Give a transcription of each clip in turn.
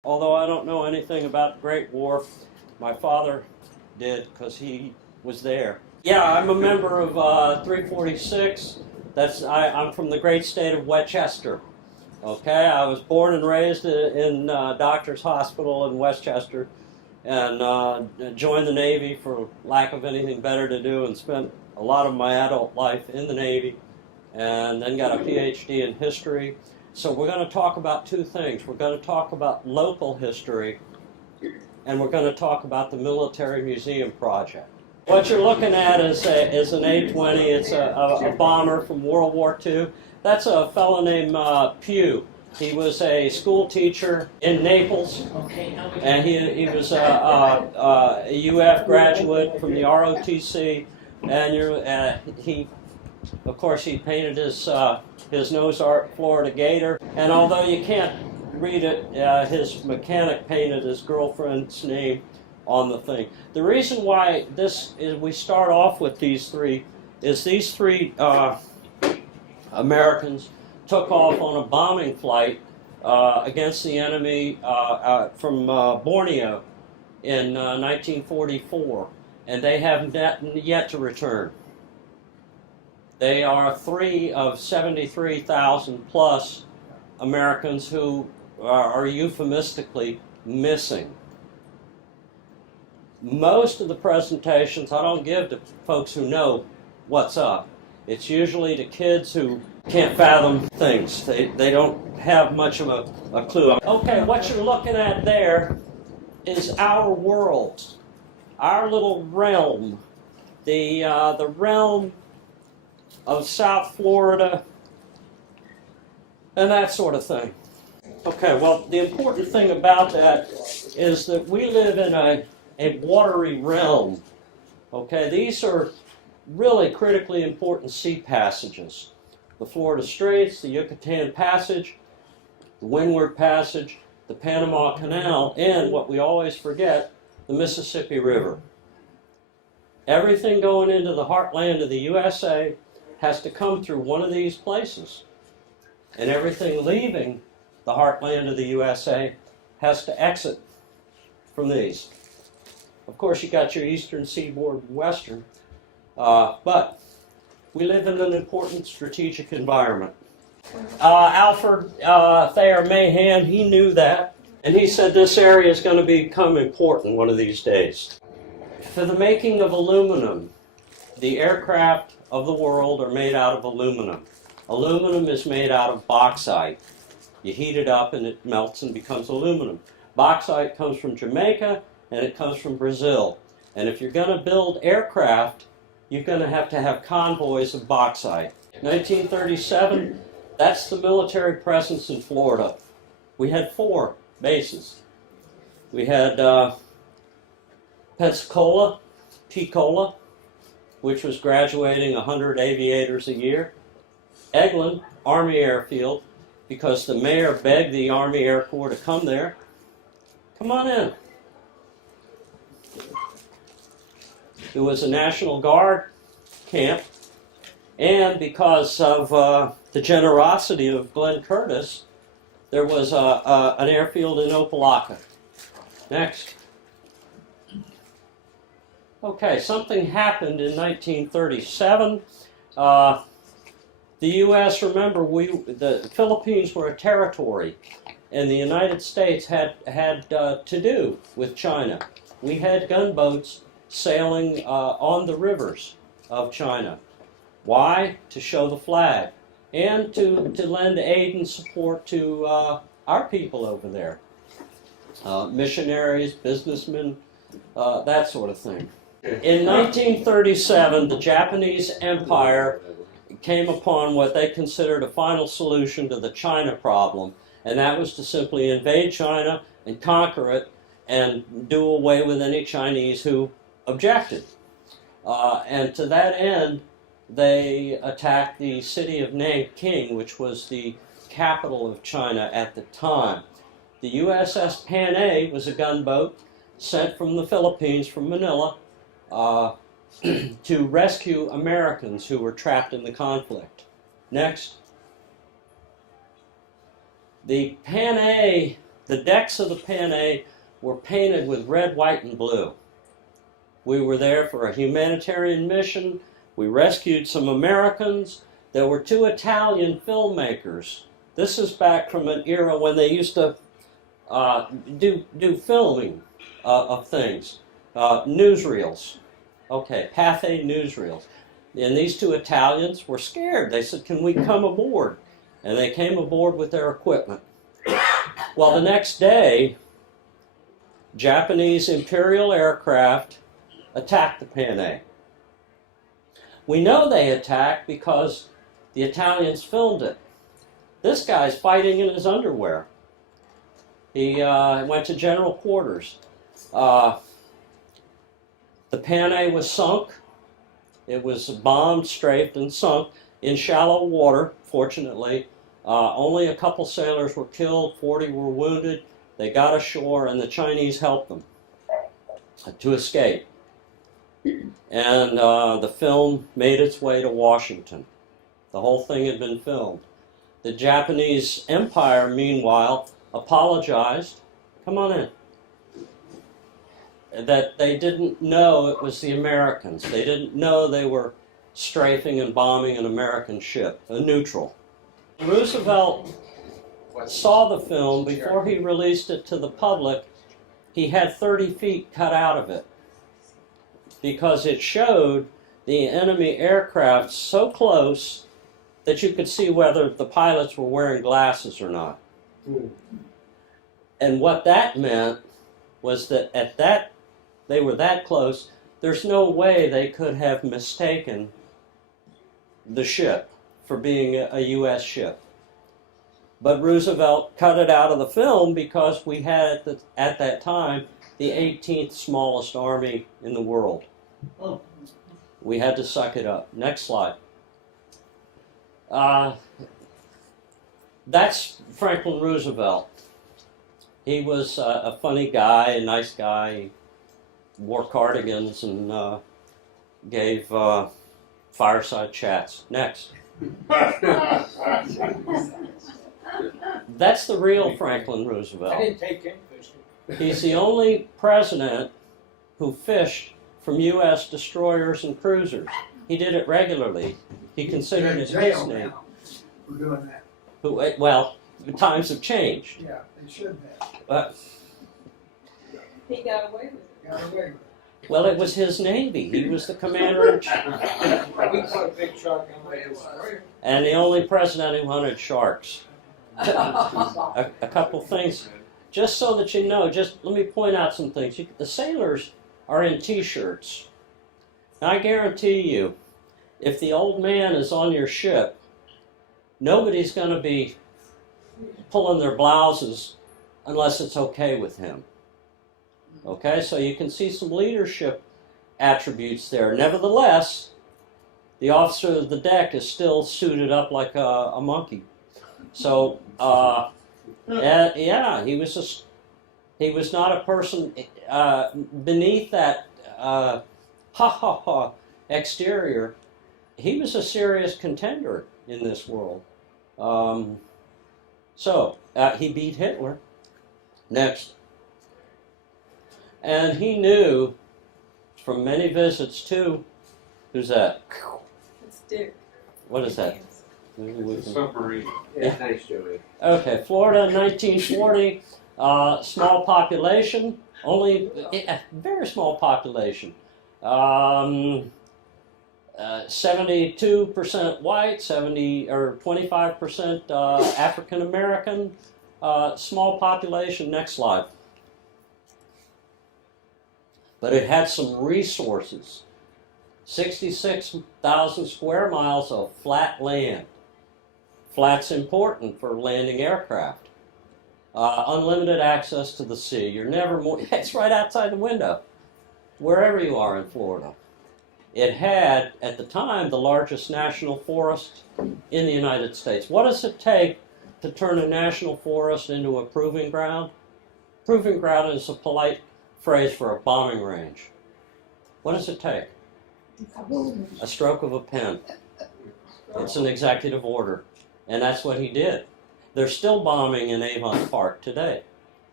Although I don't know anything about the Great War, my father did because he was there. Yeah, I'm a member of 346. I'm from the great state of Westchester. Okay, I was born and raised in Doctor's Hospital in Westchester, and joined the Navy for lack of anything better to do, and spent a lot of my adult life in the Navy, and then got a PhD in history. So we're going to talk about two things. We're going to talk about local history, and we're going to talk about the Military Museum Project. What you're looking at is an A-20. It's a bomber from World War II. That's a fellow named Pugh. He was a school teacher in Naples, and he was a UF graduate from the ROTC, and of course, he painted his nose art Florida Gator, and although you can't read it, his mechanic painted his girlfriend's name on the thing. The reason why we start off with these three is these three Americans took off on a bombing flight against the enemy from Borneo in 1944, and they have yet to return. They are three of 73,000 plus Americans who are euphemistically missing. Most of the presentations I don't give to folks who know what's up. It's usually to kids who can't fathom things. They don't have much of a clue. Okay, what you're looking at there is our world, our little realm, the realm of South Florida and that sort of thing. Okay, well, the important thing about that is that we live in a watery realm. Okay, these are really critically important sea passages. The Florida Straits, the Yucatan Passage, the Windward Passage, the Panama Canal, and what we always forget, the Mississippi River. Everything going into the heartland of the USA has to come through one of these places. And everything leaving the heartland of the USA has to exit from these. Of course, you got your eastern seaboard and western, but we live in an important strategic environment. Alfred Thayer Mahan, he knew that, and he said this area is going to become important one of these days. For the making of aluminum, the aircraft of the world are made out of aluminum. Aluminum is made out of bauxite. You heat it up and it melts and becomes aluminum. Bauxite comes from Jamaica and it comes from Brazil. And if you're going to build aircraft, you're going to have convoys of bauxite. 1937, that's the military presence in Florida. We had 4 bases. We had Pensacola, Picola, which was graduating 100 aviators a year. Eglin, Army Airfield, because the mayor begged the Army Air Corps to come there. Come on in. It was a National Guard camp, and because of the generosity of Glenn Curtis, there was an airfield in Opelika. Next. Okay, something happened in 1937. The U.S., remember, the Philippines were a territory, and the United States had to do with China. We had gunboats sailing on the rivers of China. Why? To show the flag, and to lend aid and support to our people over there. Missionaries, businessmen, that sort of thing. In 1937, the Japanese Empire came upon what they considered a final solution to the China problem, and that was to simply invade China and conquer it and do away with any Chinese who objected. And to that end, they attacked the city of Nanking, which was the capital of China at the time. The Uss Pan was a gunboat sent from the Philippines, from Manila, to rescue Americans who were trapped in the conflict. Next. The Pan The decks of the Pan A were painted with red, white, and blue. We were there for a humanitarian mission. We rescued some Americans. There were 2 Italian filmmakers. This is back from an era when they used to do filming of things. Newsreels. Okay, Pathé newsreels. And these 2 Italians were scared. They said, "Can we come aboard?" And they came aboard with their equipment. Well, the next day, Japanese Imperial aircraft attacked the Pan A. We know they attacked because the Italians filmed it. This guy's fighting in his underwear. He went to general quarters. The Pan A was sunk. It was bombed, strafed, and sunk in shallow water, fortunately. Only a couple sailors were killed, 40 were wounded. They got ashore, and the Chinese helped them to escape. And the film made its way to Washington. The whole thing had been filmed. The Japanese Empire, meanwhile, apologized. Come on in. That they didn't know it was the Americans. They didn't know they were strafing and bombing an American ship, a neutral. Roosevelt saw the film before he released it to the public. He had 30 feet cut out of it because it showed the enemy aircraft so close that you could see whether the pilots were wearing glasses or not. And what that meant was that they were that close, there's no way they could have mistaken the ship for being a U.S. ship. But Roosevelt cut it out of the film because we had at that time the 18th smallest army in the world. We had to suck it up. Next slide. That's Franklin Roosevelt. He was a funny guy, a nice guy. He wore cardigans and gave fireside chats. Next. That's the real Franklin Roosevelt. I didn't take him fishing. He's the only president who fished from U.S. destroyers and cruisers. He did it regularly. He considered it his name. We're doing that. Well, the times have changed. Yeah, they should have. But, He got away with it. Got away with well, it was his Navy. He was the commander-in-chief. We put a big shark in my destroyer. And the only president who hunted sharks. A couple things, just so that you know, just let me point out some things. The sailors are in t-shirts. I guarantee you, if the old man is on your ship, nobody's going to be pulling their blouses unless it's okay with him. Okay, so you can see some leadership attributes there. Nevertheless, the officer of the deck is still suited up like a monkey. So, yeah, he was not a person beneath that exterior. He was a serious contender in this world. He beat Hitler. Next. And he knew from many visits to, who's that? It's Dick. What is that? Submarine. Yeah. Thanks, Joey. Okay, Florida, 1940, small population, only a very small population. 72% white, 25% African American, small population. Next slide. But it had some resources. 66,000 square miles of flat land. Flat's important for landing aircraft. Unlimited access to the sea. You're never more, it's right outside the window, wherever you are in Florida. It had, at the time, the largest national forest in the United States. What does it take to turn a national forest into a proving ground? Proving ground is a polite phrase for a bombing range. What does it take? A stroke of a pen. It's an executive order. And that's what he did. They're still bombing in Avon Park today.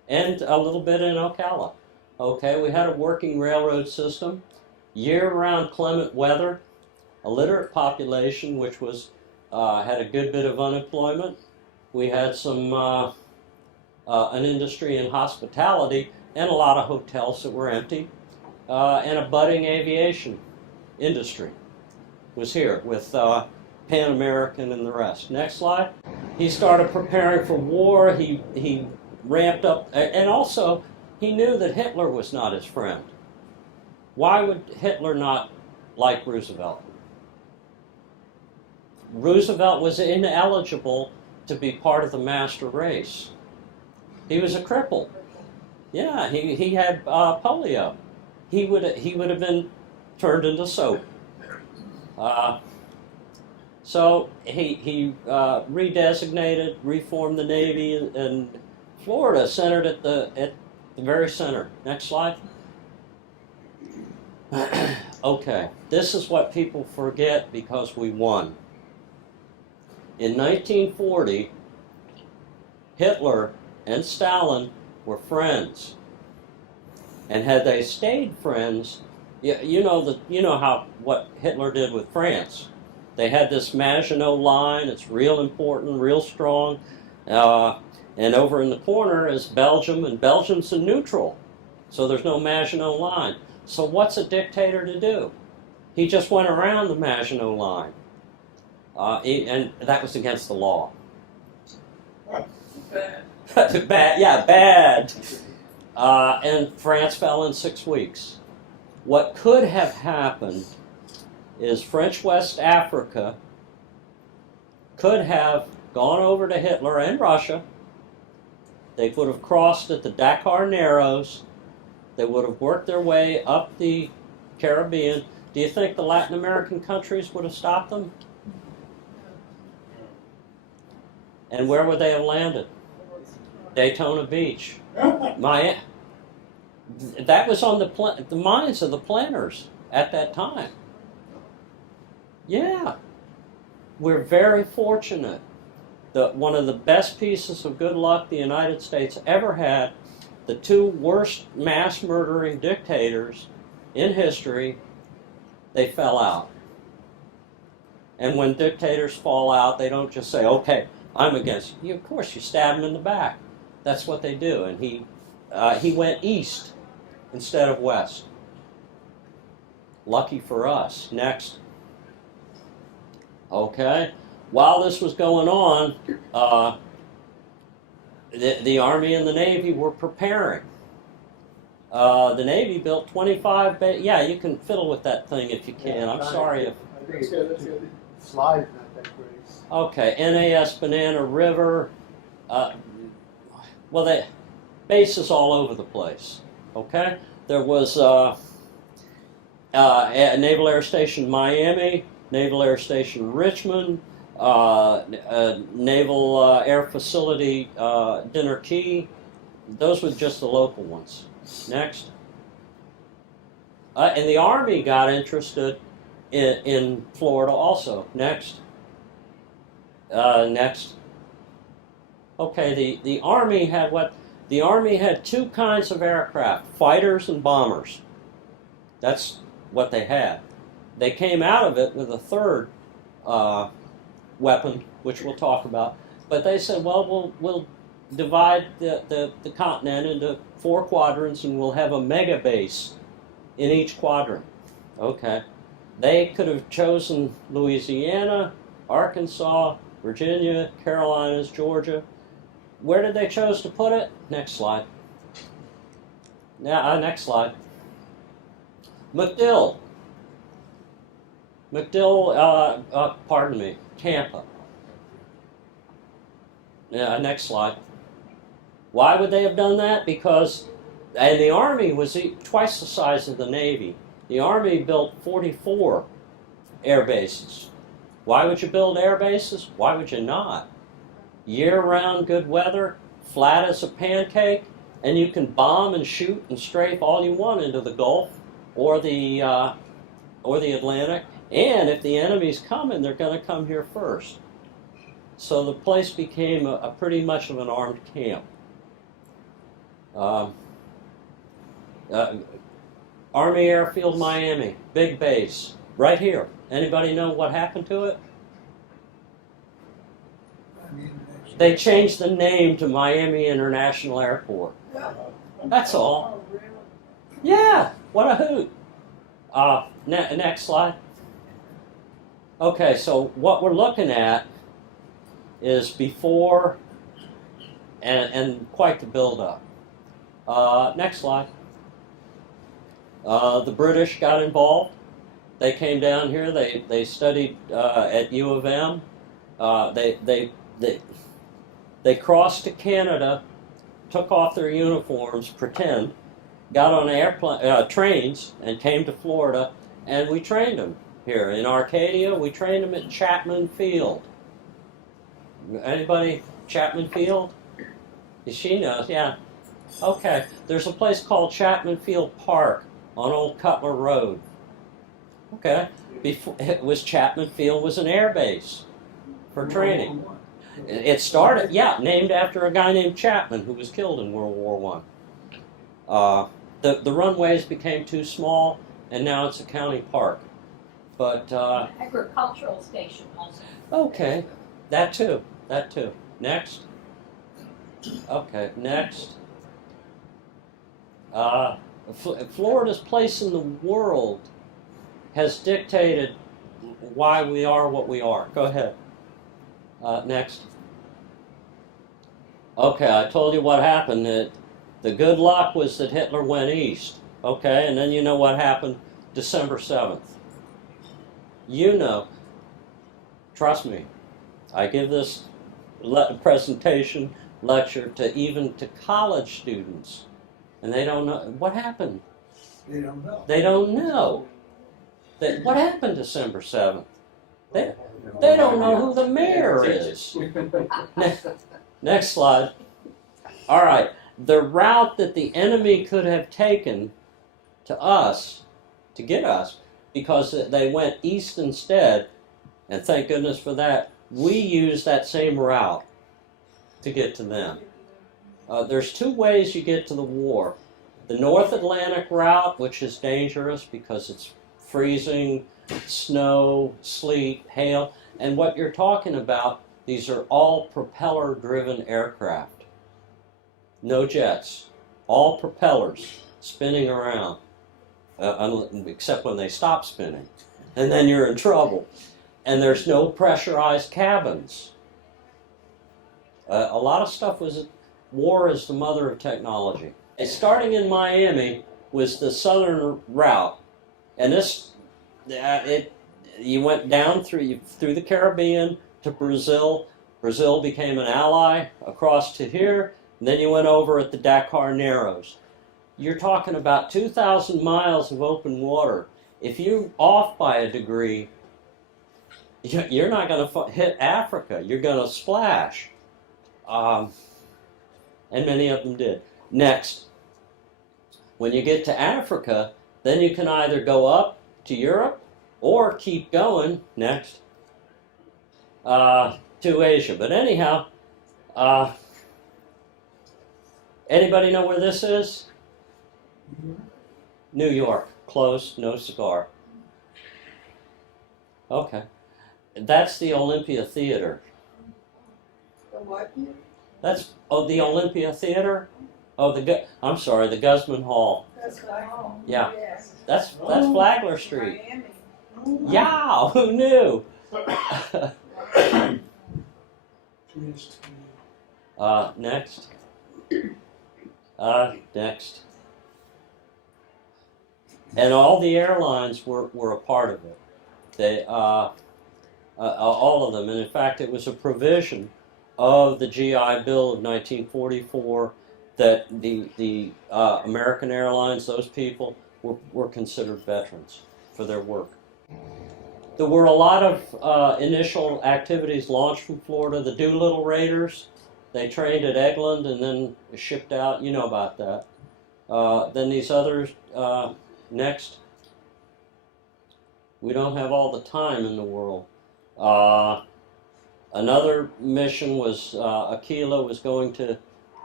and a little bit in Ocala. Okay, we had a working railroad system, year-round clement weather, a literate population, which was had a good bit of unemployment. We had some an industry in hospitality and a lot of hotels that were empty, and a budding aviation industry was here with Pan American and the rest. Next slide. He started preparing for war. He ramped up, and also he knew that Hitler was not his friend. Why would Hitler not like Roosevelt? Roosevelt was ineligible to be part of the master race. He was a cripple. Yeah, he had polio. He would have been turned into soap. So he redesignated, reformed the Navy in Florida, centered at the very center. Next slide. Okay, this is what people forget because we won. In 1940, Hitler and Stalin were friends, and had they stayed friends, you know how what Hitler did with France. They had this Maginot Line. It's real important, real strong, and over in the corner is Belgium, and Belgium's a neutral, so there's no Maginot Line. So what's a dictator to do? He just went around the Maginot Line, and that was against the law. Bad, yeah, bad. And France fell in 6 weeks. What could have happened is French West Africa could have gone over to Hitler and Russia. They would have crossed at the Dakar Narrows. They would have worked their way up the Caribbean. Do you think the Latin American countries would have stopped them? And where would they have landed? Daytona Beach. Miami. That was on the minds of the planners at that time. Yeah. We're very fortunate that one of the best pieces of good luck the United States ever had, the two worst mass murdering dictators in history, they fell out. And when dictators fall out, they don't just say, okay, I'm against you. Of course, you stab them in the back. That's what they do. And he went east instead of west. Lucky for us. Next. Okay. While this was going on, the Army and the Navy were preparing. The Navy built 25 yeah, you can fiddle with that thing if you can. I'm sorry if... I think it's good. Slide's not that great. Okay, NAS Banana River. Well, they bases all over the place. Okay, there was Naval Air Station Miami, Naval Air Station Richmond, Naval Air Facility Dinner Key. Those were just the local ones. Next. And the Army got interested in Florida also. Next. Next. Okay, the Army had what? The Army had two kinds of aircraft, fighters and bombers. That's what they had. They came out of it with a third weapon, which we'll talk about. But they said, well, we'll divide the continent into 4 quadrants, and we'll have a mega base in each quadrant. Okay. They could have chosen Louisiana, Arkansas, Virginia, Carolinas, Georgia. Where did they choose to put it? Next slide. Now, next slide. MacDill. Pardon me, Tampa. Next slide. Why would they have done that? Because, and the Army was twice the size of the Navy. The Army built 44 air bases. Why would you build air bases? Why would you not? Year-round good weather, flat as a pancake, and you can bomb and shoot and strafe all you want into the Gulf or the Atlantic. And if the enemy's coming, they're going to come here first. So the place became a pretty much of an armed camp. Um, Army Airfield Miami, big base, right here. Anybody know what happened to it? They changed the name to Miami International Airport. That's all. Yeah, what a hoot. Next slide. Okay, so what we're looking at is before and quite the buildup. Next slide. The British got involved. They came down here. They studied at U of M. They crossed to Canada, took off their uniforms, got on trains, and came to Florida, and we trained them here in Arcadia. We trained them at Chapman Field. Anybody Chapman Field? She knows, yeah. Okay, there's a place called Chapman Field Park on Old Cutler Road. Okay, Chapman Field was an air base for training. It started, named after a guy named Chapman who was killed in World War I. The runways became too small, and now it's a county park. But agricultural station also. Okay, that too. Next. Okay, next. Florida's place in the world has dictated why we are what we are. Go ahead. Next. Okay, I told you what happened. The good luck was that Hitler went east. Okay, and then you know what happened December 7th. You know. Trust me. I give this presentation lecture to college students, and they don't know what happened. They don't know. They don't know. What happened December 7th? They don't know who the mayor is. Next slide. All right. The route that the enemy could have taken to get us, because they went east instead, and thank goodness for that, we used that same route to get to them. There's two ways you get to the war. The North Atlantic route, which is dangerous because it's freezing, snow, sleet, hail, and what you're talking about, these are all propeller-driven aircraft. No jets, all propellers spinning around, except when they stop spinning, and then you're in trouble. And there's no pressurized cabins. A lot of stuff war is the mother of technology. Starting in Miami was the southern route, and you went down through the Caribbean to Brazil. Brazil became an ally across to here, and then you went over at the Dakar Narrows. You're talking about 2,000 miles of open water. If you're off by a degree, you're not going to hit Africa. You're going to splash. And many of them did. Next, when you get to Africa, then you can either go up to Europe or keep going, next, to Asia. But anyhow, anybody know where this is? New York. Close, no cigar. Okay. That's the Olympia Theater. The what? That's the Olympia Theater. I'm sorry, the Guzman Hall. That's my home. Yeah. Yes. That's Flagler Street. Miami. Yeah, who knew? Next. Next. And all the airlines were a part of it. They all of them, and in fact, it was a provision of the GI Bill of 1944 that the American Airlines, those people, were considered veterans for their work. There were a lot of initial activities launched from Florida. The Doolittle Raiders, they trained at Eglin and then shipped out. You know about that. Then these others, next. We don't have all the time in the world. Another mission was Aquila was going to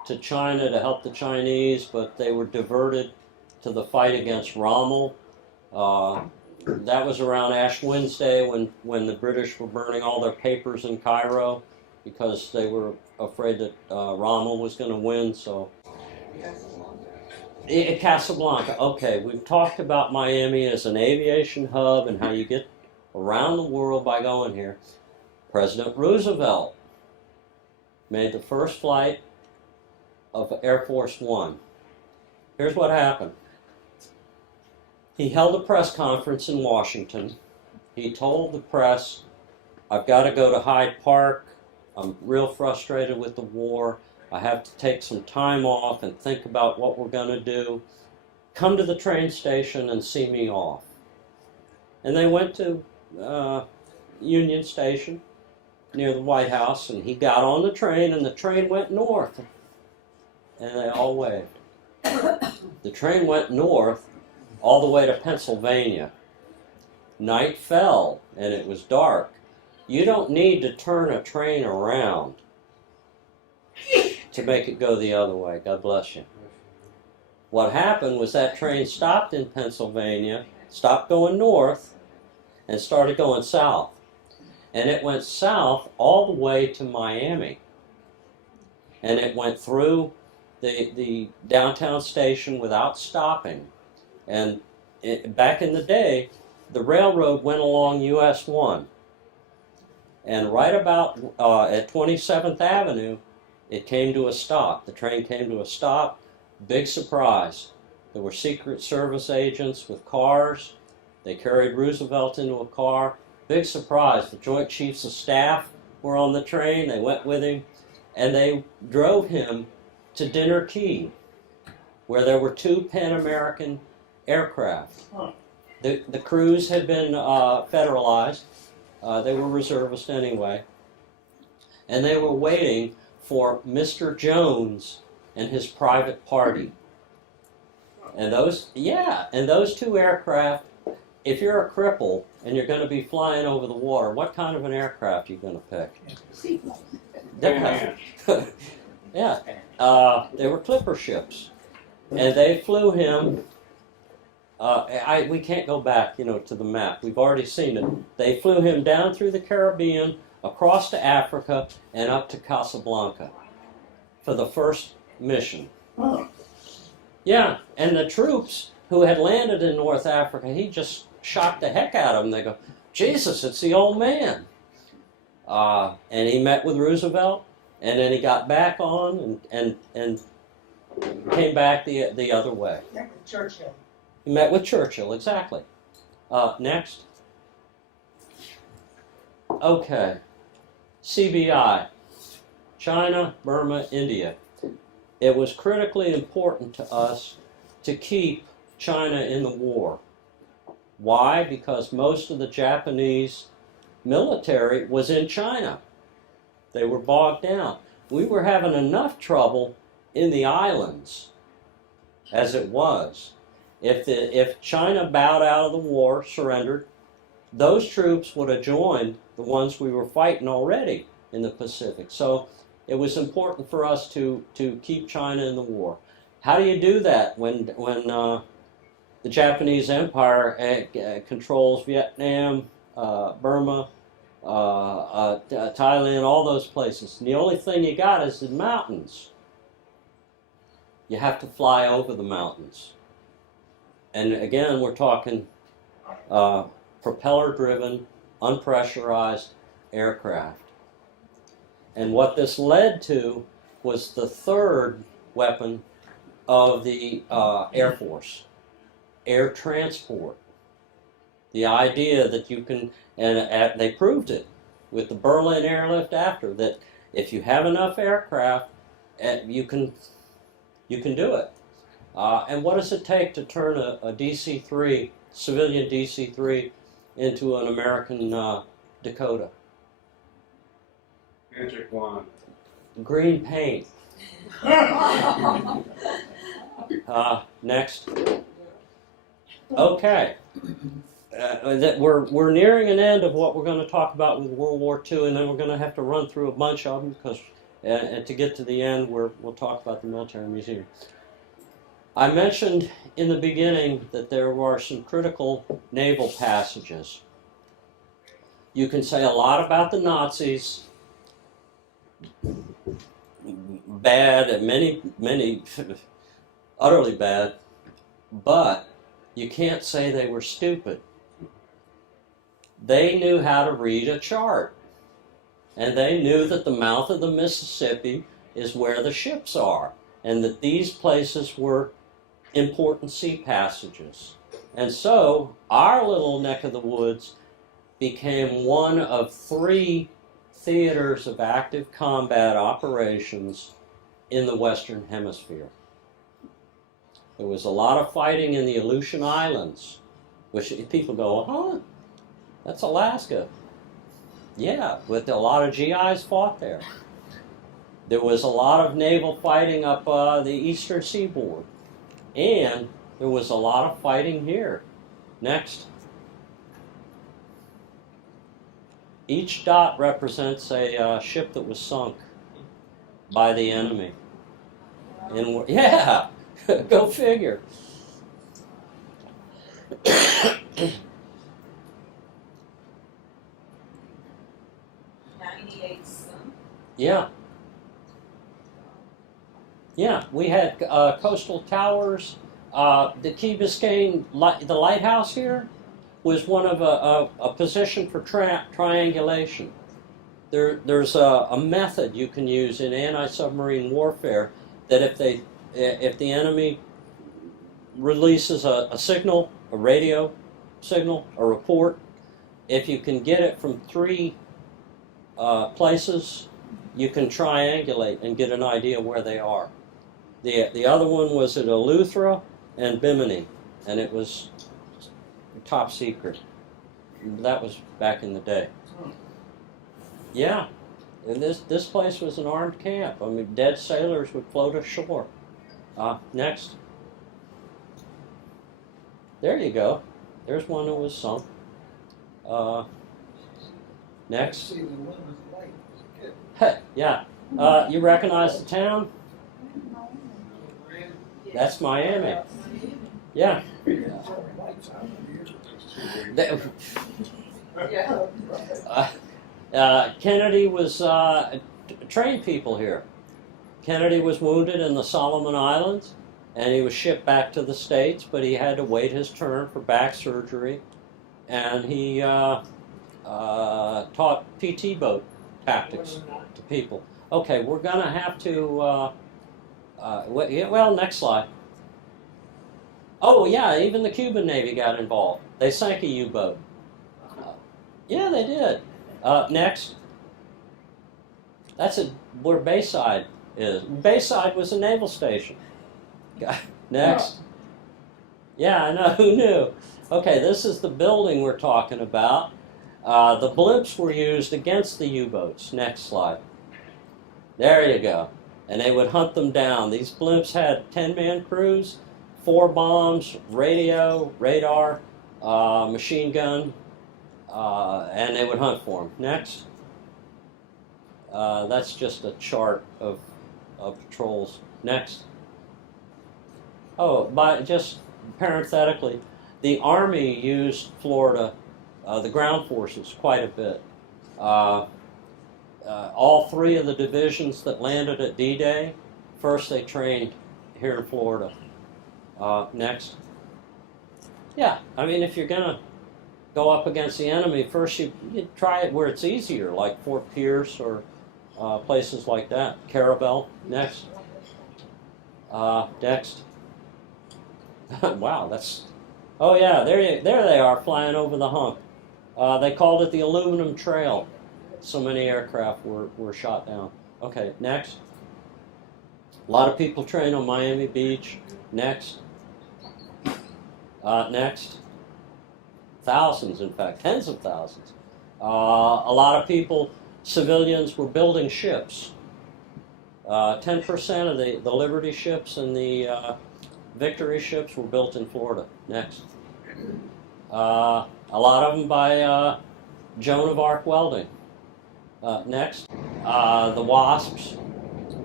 to China to help the Chinese, but they were diverted to the fight against Rommel. That was around Ash Wednesday when the British were burning all their papers in Cairo because they were afraid that Rommel was going to win. So, Casablanca. Okay, we've talked about Miami as an aviation hub and how you get around the world by going here. President Roosevelt made the first flight of Air Force One. Here's what happened. He held a press conference in Washington. He told the press, I've got to go to Hyde Park. I'm real frustrated with the war. I have to take some time off and think about what we're going to do. Come to the train station and see me off. And they went to Union Station near the White House, and he got on the train, and the train went north. And they all waved. The train went north all the way to Pennsylvania. Night fell, and it was dark. You don't need to turn a train around to make it go the other way. God bless you. What happened was that train stopped in Pennsylvania, stopped going north, and started going south. And it went south all the way to Miami. And it went through the downtown station without stopping. And back in the day, the railroad went along US 1. And right about at 27th Avenue, it came to a stop. The train came to a stop. Big surprise. There were Secret Service agents with cars. They carried Roosevelt into a car. Big surprise. The Joint Chiefs of Staff were on the train. They went with him. And they drove him to Dinner Key, where there were 2 Pan American aircraft. The crews had been federalized. They were reservists anyway. And they were waiting for Mr. Jones and his private party. And those 2 aircraft, if you're a cripple and you're going to be flying over the water, what kind of an aircraft are you going to pick? Yeah. They were clipper ships. And they flew him. We can't go back, to the map. We've already seen it. They flew him down through the Caribbean, across to Africa, and up to Casablanca for the first mission. Yeah, and the troops who had landed in North Africa, he just shocked the heck out of them. They go, Jesus, it's the old man. And he met with Roosevelt, and then he got back on and came back the other way. Churchill. He met with Churchill, exactly. Next. Okay. CBI. China, Burma, India. It was critically important to us to keep China in the war. Why? Because most of the Japanese military was in China. They were bogged down. We were having enough trouble in the islands as it was. If China bowed out of the war, surrendered, those troops would have joined the ones we were fighting already in the Pacific. So it was important for us to keep China in the war. How do you do that when the Japanese Empire controls Vietnam, Burma, Thailand, all those places? And the only thing you got is the mountains. You have to fly over the mountains. And again, we're talking propeller-driven, unpressurized aircraft. And what this led to was the third weapon of the Air Force, air transport. The idea that you can, and they proved it with the Berlin airlift after, that if you have enough aircraft, you can do it. And what does it take to turn a DC-3, civilian DC-3, into an American Dakota? Magic wand. Green paint. Next. Okay. That we're nearing an end of what we're going to talk about with World War II, and then we're going to have to run through a bunch of them because And to get to the end, we'll talk about the military museum. I mentioned in the beginning that there were some critical naval passages. You can say a lot about the Nazis, bad, and many utterly bad, but you can't say they were stupid. They knew how to read a chart, and they knew that the mouth of the Mississippi is where the ships are, and that these places were important sea passages. And so our little neck of the woods became one of 3 theaters of active combat operations in the Western Hemisphere. There was a lot of fighting in the Aleutian Islands, which people go, huh? That's Alaska. Yeah, but a lot of GIs fought there. There was a lot of naval fighting up the eastern seaboard. And there was a lot of fighting here. Next. Each dot represents a ship that was sunk by the enemy. And yeah, go figure. 98 some. Yeah. Yeah, we had coastal towers. The Key Biscayne, the lighthouse here, was one of a position for triangulation. There's a method you can use in anti-submarine warfare that if the enemy releases a signal, a radio signal, a report, if you can get it from 3 places, you can triangulate and get an idea where they are. The other one was at Eleuthera and Bimini, and it was top secret. That was back in the day. Yeah, and this place was an armed camp. I mean, dead sailors would float ashore. Next. There you go. There's one that was sunk. Next. Hey, yeah. You recognize the town? That's Miami. Yeah. Kennedy was trained people here. Kennedy was wounded in the Solomon Islands, and he was shipped back to the States, but he had to wait his turn for back surgery, and he taught PT boat tactics to people. Okay, we're going to have to, well, next slide. Oh, yeah, even the Cuban Navy got involved. They sank a U-boat. Yeah, they did. Next. That's where Bayside is. Bayside was a naval station. Next. Yeah, I know, who knew? Okay, this is the building we're talking about. The blimps were used against the U-boats. Next slide. There you go. And they would hunt them down. These blimps had 10-man crews, 4 bombs, radio, radar, machine gun, and they would hunt for them. Next. That's just a chart of patrols. Next. Oh, just parenthetically, the Army used Florida, the ground forces, quite a bit. All 3 of the divisions that landed at D-Day, first they trained here in Florida. Next. Yeah, I mean, if you're going to go up against the enemy, first you try it where it's easier, like Fort Pierce or places like that. Carabel. Next. Next. Wow, that's... Oh yeah, there they are flying over the hump. They called it the aluminum trail. So many aircraft were shot down. Okay, next. A lot of people train on Miami Beach. Next. Next. Thousands, in fact, tens of thousands. A lot of people, civilians, were building ships. 10% of the Liberty ships and the Victory ships were built in Florida. Next. A lot of them by Joan of Arc welding. Next. The Wasps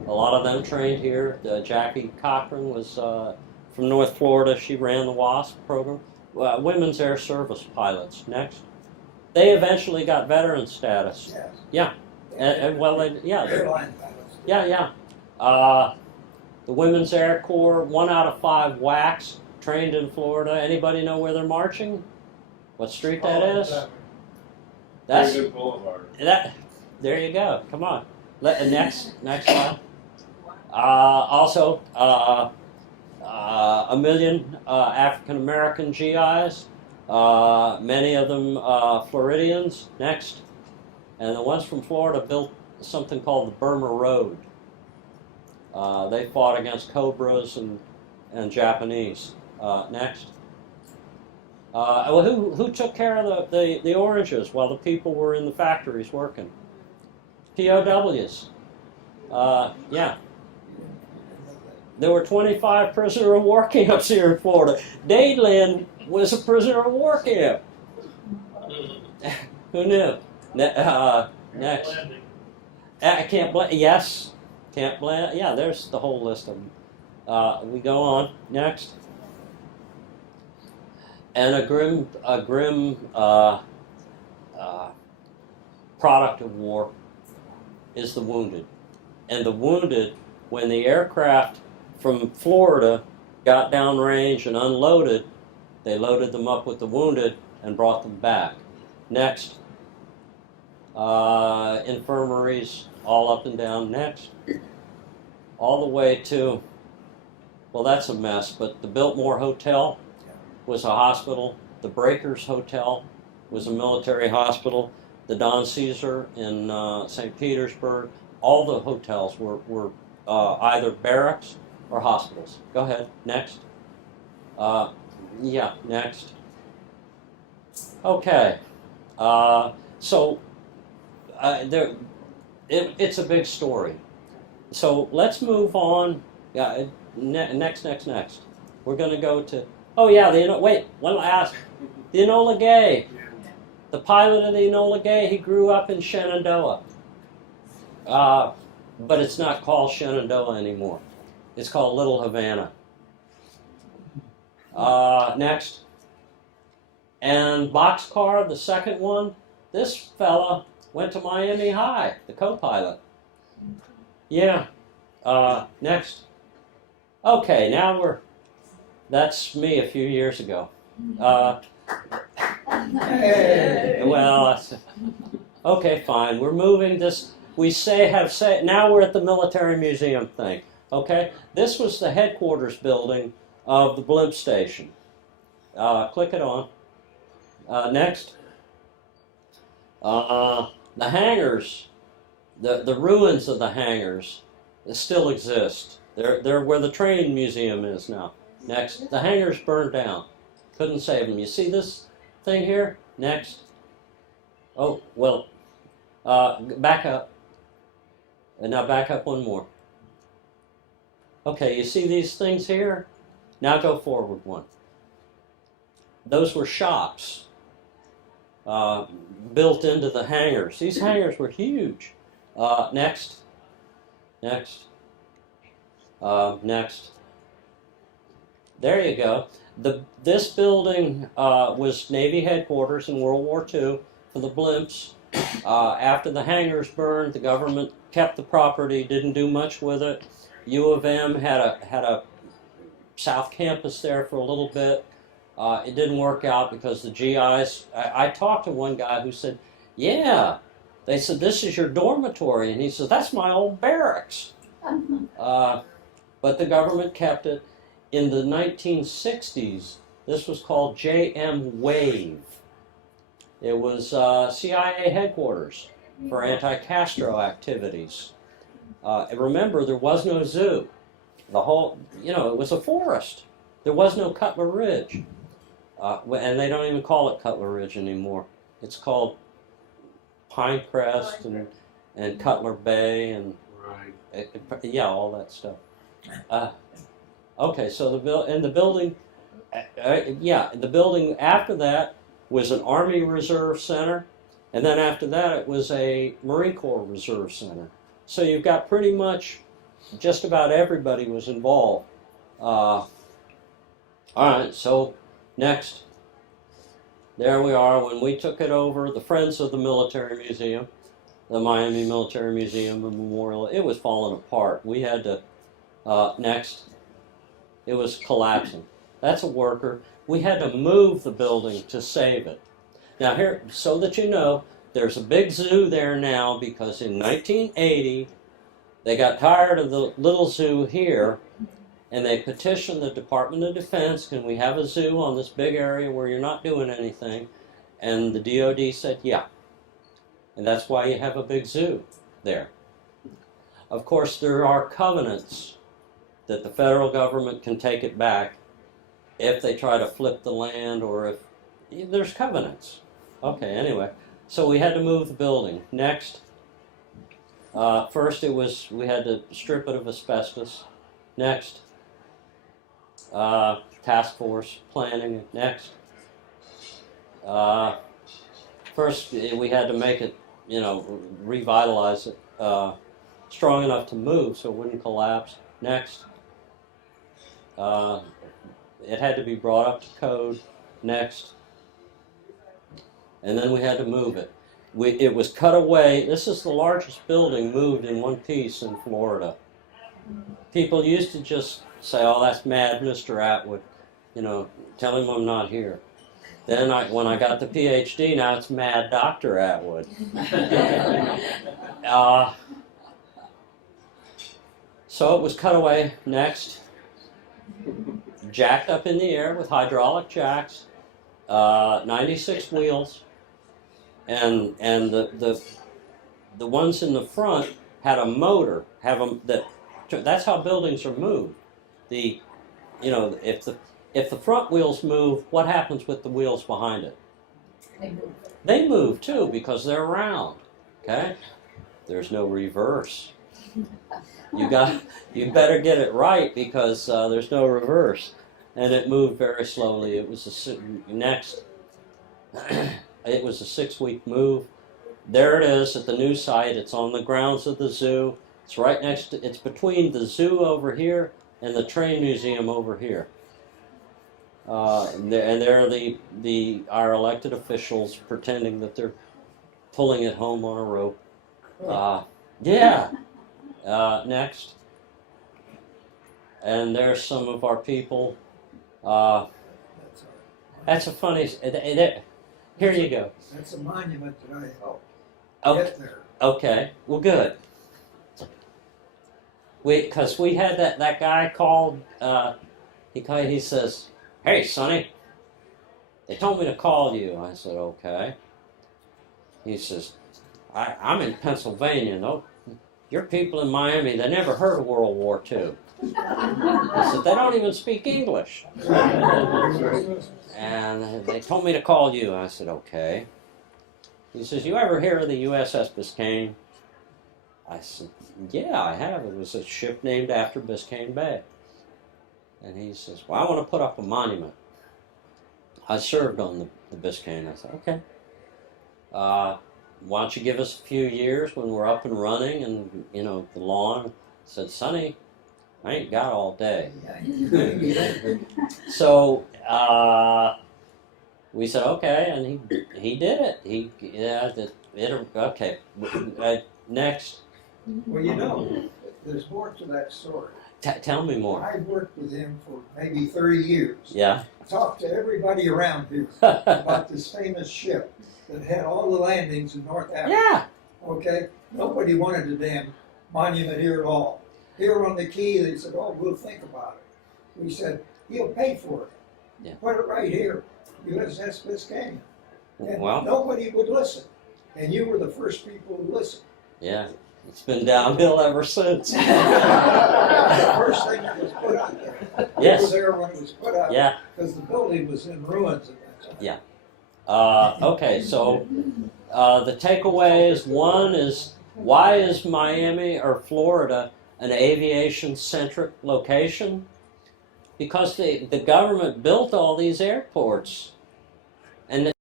A lot of them trained here. Jackie Cochran was from North Florida. She ran the WASP program. Women's Air Service pilots. Next. They eventually got veteran status. Yes. Yeah. And well, yeah. Airline pilots. Yeah. The Women's Air Corps, 1 out of 5 WACs, trained in Florida. Anybody know where they're marching? What street that is? That's Very good boulevard. that. There you go. Come on. Next slide. Also, 1 million African American GIs. Many of them Floridians. Next. And the ones from Florida built something called the Burma Road. They fought against Cobras and Japanese. Next. Well, who took care of the oranges while the people were in the factories working? POWs. Yeah. There were 25 prisoner of war camps here in Florida. Dadeland was a prisoner of war camp. Who knew? Next. I can't blame. Yes. Can't blame. Yeah, there's the whole list of them. We go on. Next. And a grim product of war is the wounded. And the wounded, when the aircraft from Florida got downrange and unloaded, they loaded them up with the wounded and brought them back. Next. Infirmaries all up and down. Next. All the way to, well, that's a mess, but the Biltmore Hotel was a hospital. The Breakers Hotel was a military hospital. The Don Caesar in St. Petersburg, all the hotels were either barracks or hospitals. Go ahead. Next. Yeah, next. Okay. So it's a big story. So let's move on. Yeah, next. We're going to go to, oh yeah, wait, one last. The Enola Gay. The pilot of the Enola Gay, he grew up in Shenandoah. But it's not called Shenandoah anymore. It's called Little Havana. Next. And Boxcar, the second one, this fella went to Miami High, the co-pilot. Yeah. Next. Okay, now that's me a few years ago. Well, okay, fine. We're moving this. We now we're at the military museum thing. Okay, this was the headquarters building of the blimp station. Click it on. Next. The hangars, the ruins of the hangars still exist. They're where the train museum is now. Next. The hangars burned down. Couldn't save them. You see this thing here? Next. Oh, well, back up. And now back up one more. Okay, you see these things here? Now go forward one. Those were shops built into the hangars. These hangars were huge. Next. Next. Next. There you go. This building was Navy headquarters in World War II for the blimps. After the hangars burned, the government kept the property, didn't do much with it. U of M had a South Campus there for a little bit. It didn't work out because the GIs, I talked to one guy who said, yeah, they said, this is your dormitory. And he says, that's my old barracks. But the government kept it. In the 1960s, this was called JM Wave. It was CIA headquarters for anti-Castro activities. Remember, there was no zoo. The whole, it was a forest. There was no Cutler Ridge. And they don't even call it Cutler Ridge anymore. It's called Pinecrest and Cutler Bay and yeah, all that stuff. Okay, so the building after that was an Army Reserve Center, and then after that it was a Marine Corps Reserve Center. So you've got pretty much just about everybody was involved. All right, so next. There we are. When we took it over, the Friends of the Military Museum, the Miami Military Museum and Memorial, it was falling apart. We had to, next, it was collapsing. That's a worker. We had to move the building to save it. Now here, so that you know, there's a big zoo there now because in 1980, they got tired of the little zoo here, and they petitioned the Department of Defense, can we have a zoo on this big area where you're not doing anything? And the DOD said, yeah. And that's why you have a big zoo there. Of course, there are covenants that the federal government can take it back if they try to flip the land or if there's covenants. Okay, anyway, so we had to move the building. Next, first we had to strip it of asbestos. Next, task force planning. Next, first we had to make it, revitalize it, strong enough to move so it wouldn't collapse. Next, it had to be brought up to code. Next, and then we had to move it. It was cut away. This is the largest building moved in one piece in Florida. People used to just say, oh, that's mad Mr. Atwood. Tell him I'm not here. Then when I got the PhD, now it's mad Dr. Atwood. So it was cut away. Next, jacked up in the air with hydraulic jacks, 96 wheels, and the ones in the front had a motor. That's how buildings are moved. If the front wheels move, what happens with the wheels behind it? They move. They move too because they're round. Okay, there's no reverse. You better get it right because there's no reverse, and it moved very slowly. It was next. It was a 6-week move. There it is at the new site. It's on the grounds of the zoo. It's right next to. It's between the zoo over here and the train museum over here. And there are our elected officials pretending that they're pulling it home on a rope. Yeah. Next. And there's some of our people. That's a funny. Here you go. That's a monument that I helped Okay. get there. Okay. Well, good. Because we had that guy called. He says, "Hey, Sonny, they told me to call you." I said, "Okay." He says, I'm in Pennsylvania. No, your people in Miami, they never heard of World War II. I said, they don't even speak English. And they told me to call you. I said, okay. He says, you ever hear of the Uss Biscayne? I said, yeah, I have. It was a ship named after Biscayne Bay. And he says, well, I want to put up a monument. I served on the Biscayne. I said, okay. Why don't you give us a few years when we're up and running and, the lawn? I said, Sonny, I ain't got all day. So we said, okay, and he did it. Okay. Next. Well, there's more to that story. Tell me more. I worked with him for maybe 30 years. Yeah. Talked to everybody around here about this famous ship that had all the landings in North Africa. Yeah. Okay? Nobody wanted a damn monument here at all. Here on the key, they said, oh, we'll think about it. We said, he'll pay for it. Yeah. Put it right here, USS Biscayne. And Well. nobody would listen. And you were the first people who listened. Yeah. It's been downhill ever since. The first thing that was put out there. Yes. You were there when it was put out. Yeah. Because the building was in ruins at that time. Yeah. Okay, so the takeaways, one is, why is Miami or Florida an aviation-centric location? Because the government built all these airports. And